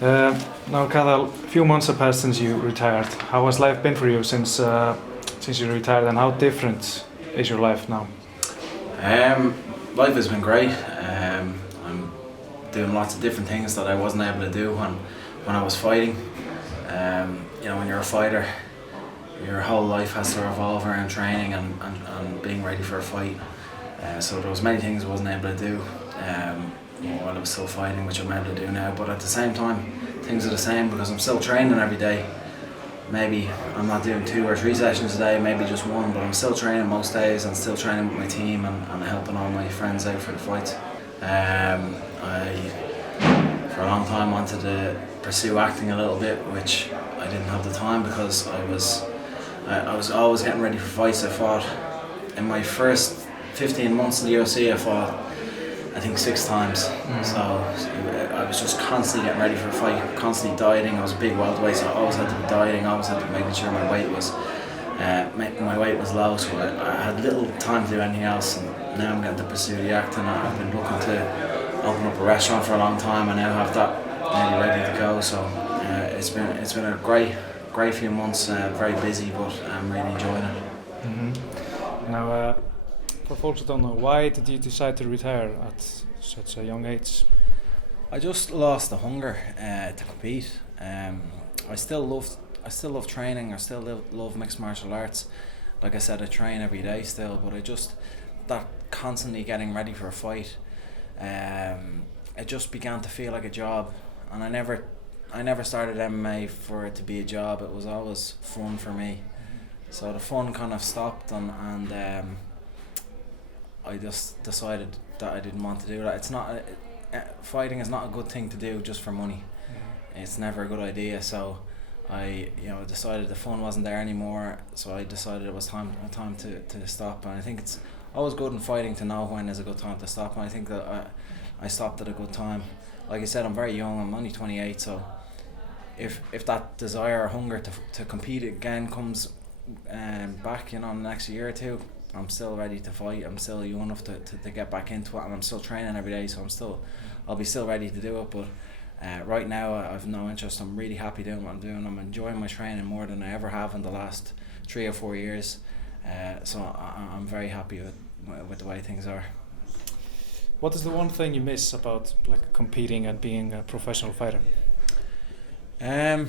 Now, Cathal, a few months have passed since you retired. How has life been for you since you retired, and how different is your life now? Life has been great. I'm doing lots of different things that I wasn't able to do when I was fighting. When you're a fighter, your whole life has to revolve around training and being ready for a fight. So there was many things I wasn't able to do while I was still fighting, which I'm able to do now. But at the same time, things are the same because I'm still training every day. Maybe I'm not doing 2 or 3 sessions a day, maybe just 1, but I'm still training most days and still training with my team and helping all my friends out for the fights. I, for a long time, wanted to pursue acting a little bit, which I didn't have the time because I was always getting ready for fights. I fought in my first 15 months in the UFC. I fought I think 6 times. So I was just constantly getting ready for a fight, constantly dieting. I was a big welterweight, so I always had to be dieting. I always had to be making sure my weight was low, so I had little time to do anything else. And now I'm getting to pursue the acting. I've been looking to open up a restaurant for a long time. I now have that nearly ready to go. So it's been a great few months. Very busy, but I'm really enjoying it. Now, for folks who don't know, why did you decide to retire at such a young age? I just lost the hunger to compete. I still love training. I still love mixed martial arts. Like I said, I train every day still, but that constantly getting ready for a fight, it just began to feel like a job. And I never started MMA for it to be a job. It was always fun for me. So the fun kind of stopped, and I just decided that I didn't want to do that. It's not fighting is not a good thing to do just for money. It's never a good idea. So I decided the fun wasn't there anymore. So I decided it was time to stop. And I think it's always good in fighting to know when is a good time to stop. And I think that I stopped at a good time. Like I said, I'm very young. I'm only 28. So if that desire or hunger to compete again comes back, in the next year or two, I'm still ready to fight. I'm still young enough to get back into it, and I'm still training every day, so I'll be still ready to do it. But right now I've no interest. I'm really happy doing what I'm doing. I'm enjoying my training more than I ever have in the last 3 or 4 years. So I'm very happy with the way things are. What is the one thing you miss about competing and being a professional fighter? I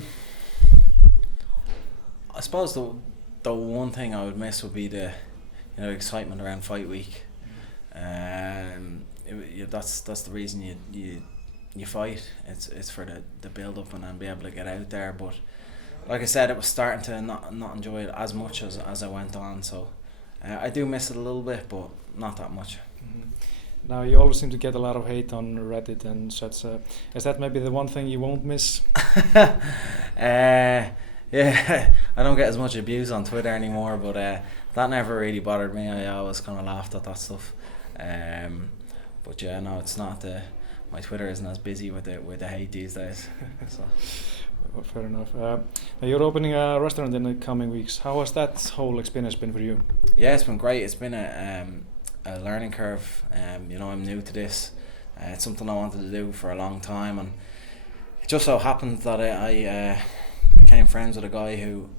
suppose the one thing I would miss would be the excitement around fight week. That's the reason you fight. It's for the build up and then be able to get out there. But like I said, it was starting to not enjoy it as much as I went on. So I do miss it a little bit, but not that much. Now, you always seem to get a lot of hate on Reddit and such. Is that maybe the one thing you won't miss? Yeah, I don't get as much abuse on Twitter anymore, but that never really bothered me. I always kind of laughed at that stuff. But yeah, no, it's not. My Twitter isn't as busy with the hate these days. So. Well, fair enough. Now you're opening a restaurant in the coming weeks. How has that whole experience been for you? Yeah, it's been great. It's been a learning curve. I'm new to this. It's something I wanted to do for a long time, and it just so happened that I became friends with a guy who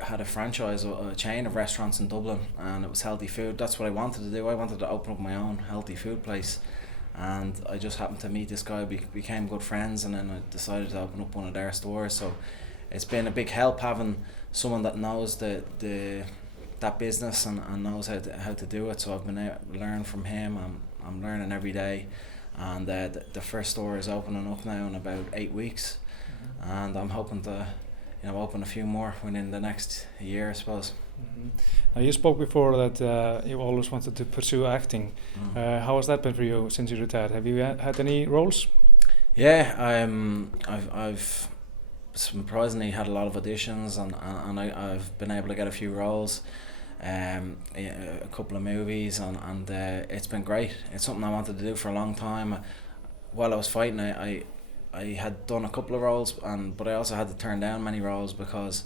had a franchise, a chain of restaurants in Dublin, and it was healthy food. That's what I wanted to do. I wanted to open up my own healthy food place, and I just happened to meet this guy. We became good friends, and then I decided to open up one of their stores. So it's been a big help having someone that knows that business and knows how to do it. So I've been out to learn from him. I'm learning every day, and the first store is opening up now in about 8 weeks, and I'm hoping to open a few more within the next year, I suppose. Now, you spoke before that you always wanted to pursue acting. How has that been for you since you retired? Have you had any roles? Yeah, I've surprisingly had a lot of auditions, and I've been able to get a few roles, a couple of movies, and it's been great. It's something I wanted to do for a long time. While I was fighting, I had done a couple of roles, but I also had to turn down many roles because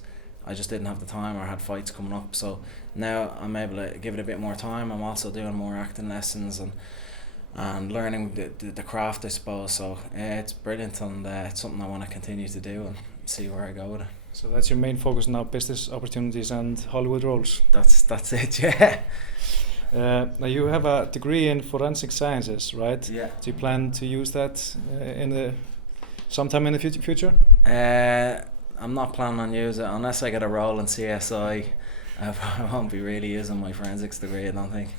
I just didn't have the time, or I had fights coming up. So now I'm able to give it a bit more time. I'm also doing more acting lessons, and and learning the craft, I suppose. So it's brilliant, and it's something I want to continue to do and see where I go with it. So that's your main focus now, business opportunities and Hollywood roles? That's it, yeah. Now you have a degree in forensic sciences, right? Yeah. Do you plan to use that sometime in the future? I'm not planning on using it unless I get a role in CSI. I won't be really using my forensics degree, I don't think.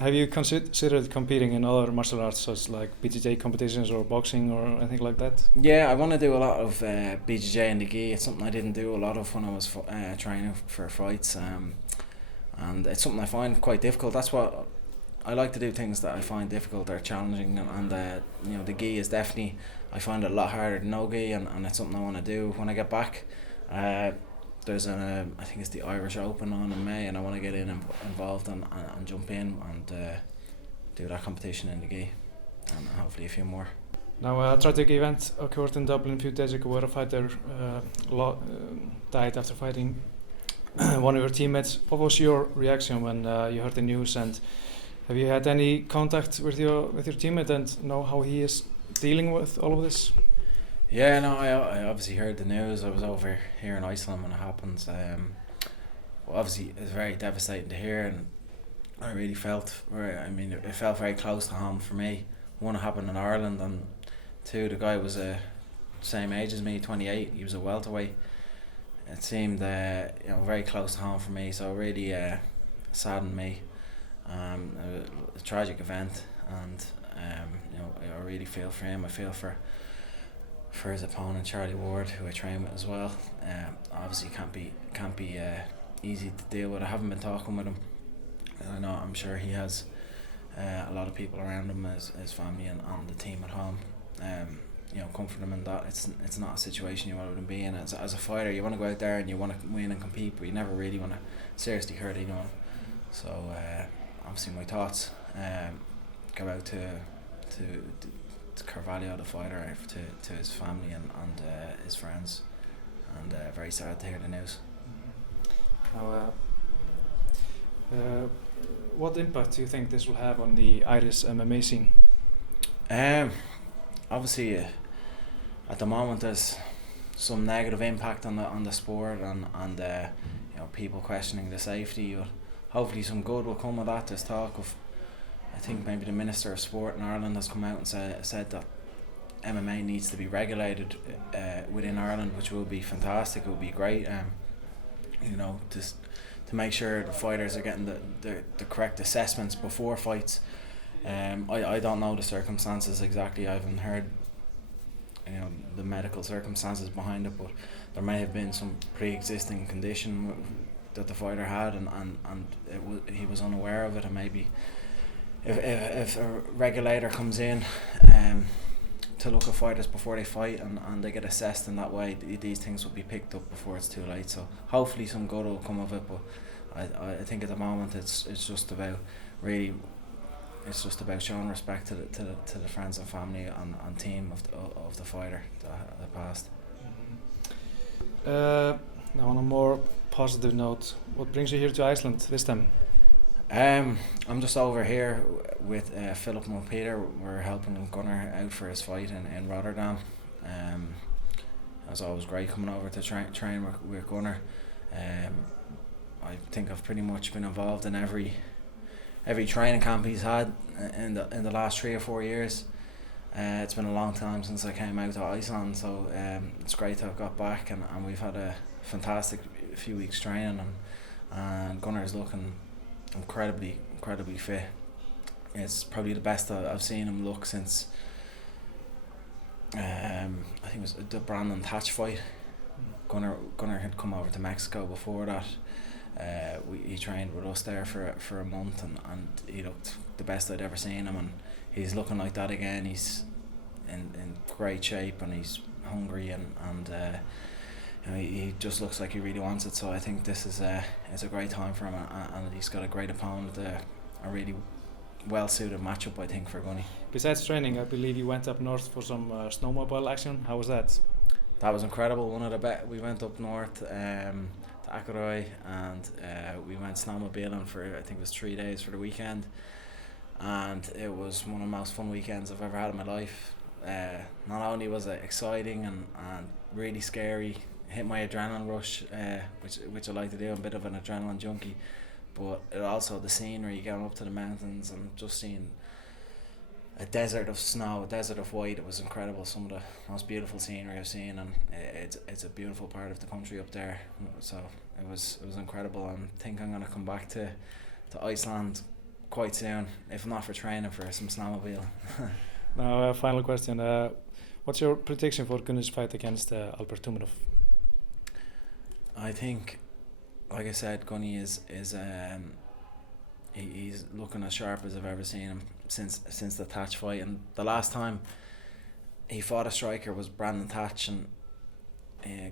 Have you considered competing in other martial arts, such as like BJJ competitions or boxing or anything like that? Yeah, I want to do a lot of BJJ and the gi. It's something I didn't do a lot of when I was training for fights, and it's something I find quite difficult. That's what I like to do, things that I find difficult or challenging, and you know, the gi is definitely, I find it a lot harder than no gi, and it's something I want to do when I get back. There's I think it's the Irish Open on in May, and I want to get involved and jump in and do that competition in the gi, and hopefully a few more. Now, a tragic event occurred in Dublin a few days ago where a fighter died after fighting one of your teammates. What was your reaction when you heard the news, and have you had any contact with your teammate and know how he is dealing with all of this? Yeah, no, I obviously heard the news. I was over here in Iceland when it happened. Well, obviously it's very devastating to hear, and I really felt it felt very close to home for me. One, it happened in Ireland, and two, the guy was same age as me, 28. He was a welterweight. It seemed very close to home for me, so it really saddened me. A tragic event, and I really feel for him. I feel for his opponent, Charlie Ward, who I train with as well. Obviously can't be easy to deal with. I haven't been talking with him. I'm sure he has a lot of people around him, his family and the team at home. Comfort him in that it's not a situation you want to be in. As a fighter, you want to go out there and you want to win and compete, but you never really want to seriously hurt anyone. So obviously my thoughts go out to Carvalho, the fighter, to his family and his friends, and very sad to hear the news. Now, what impact do you think this will have on the Irish MMA scene? Obviously, at the moment there's some negative impact on the sport, and people questioning the safety. But hopefully some good will come of that. There's talk of, I think maybe the Minister of Sport in Ireland has come out and said that MMA needs to be regulated within Ireland, which will be fantastic. It will be great, just to make sure the fighters are getting the correct assessments before fights. I don't know the circumstances exactly. I haven't heard the medical circumstances behind it, but there may have been some pre-existing condition that the fighter had, and he was unaware of it, and maybe if a regulator comes in to look at fighters before they fight and they get assessed in that way, these things will be picked up before it's too late. So hopefully some good will come of it, but I think at the moment it's just about showing respect to the friends and family and team of the fighter that passed. Now, on a more positive note, what brings you here to Iceland this time? I'm just over here with Philip and Peter. We're helping Gunnar out for his fight in Rotterdam. It was always great coming over to train with Gunnar. I think I've pretty much been involved in every training camp he's had in the last 3 or 4 years. It's been a long time since I came out to Iceland, so it's great to have got back, and we've had a fantastic few weeks training, and Gunnar's looking incredibly fit. It's probably the best I've seen him look since I think it was the Brandon Thatch fight. Gunnar had come over to Mexico before that. He trained with us there for a month, and he looked the best I'd ever seen him, and he's looking like that again. He's in great shape, and he's hungry, and he just looks like he really wants it. So I think this is a great time for him, and he's got a great opponent, a really well suited matchup, I think, for Gunny. Besides training, I believe you went up north for some snowmobile action. How was that? That was incredible. We went up north to Akureyri, and we went snowmobiling for, I think it was 3 days for the weekend. and it was one of the most fun weekends I've ever had in my life. Not only was it exciting and really scary, hit my adrenaline rush, which I like to do. I'm a bit of an adrenaline junkie, but it also the scenery, going up to the mountains and just seeing a desert of snow, a desert of white. It was incredible. Some of the most beautiful scenery I've seen, and it's a beautiful part of the country up there. So it was incredible. I think I'm gonna come back to Iceland quite soon, if not for training, for some snowmobile. Now, final question. What's your prediction for Gunnar's fight against Albert Tumenov? I think, like I said, Gunny is he's looking as sharp as I've ever seen him since the Thatch fight. And the last time he fought a striker was Brandon Thatch, and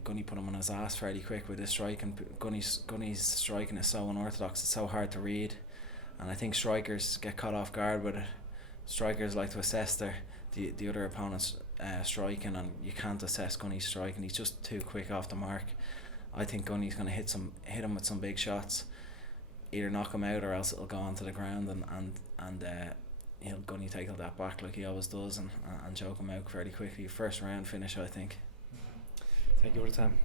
Gunny put him on his ass fairly quick with his strike. And Gunny's striking is so unorthodox; it's so hard to read. And I think strikers get caught off guard with it. Strikers like to assess the other opponent's striking, and you can't assess Gunny's striking. He's just too quick off the mark. I think Gunny's going to hit him with some big shots, either knock him out or else it'll go onto the ground, and he'll Gunny take that back like he always does, and choke him out fairly quickly. First round finish, I think. Thank you for the time.